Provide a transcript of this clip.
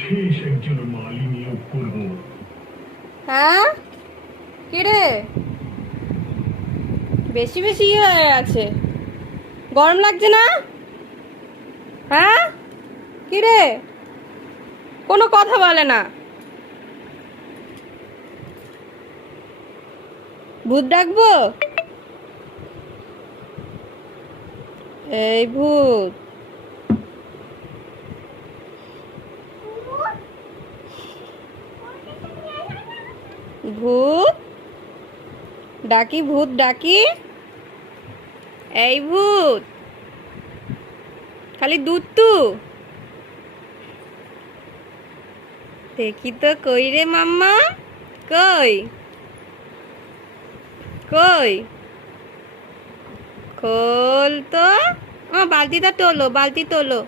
বিশেষ একজন মালি নিয়োগ করব। হ্যাঁ, কি রে? বেশি বেশি হয়ে আছে, গরম লাগছে না? হ্যাঁ, কি রে? কোনো কথা বলে না। ভূত ডাকবো? এই ভূত, ভূত ডাকি, ভূত ডাকি। এই ভূত, খালি দুধ তু দেখি তো, কই রে মাম্মা? কই কই? খোল তো। বালতিটা তোলো, বালতি তোলো।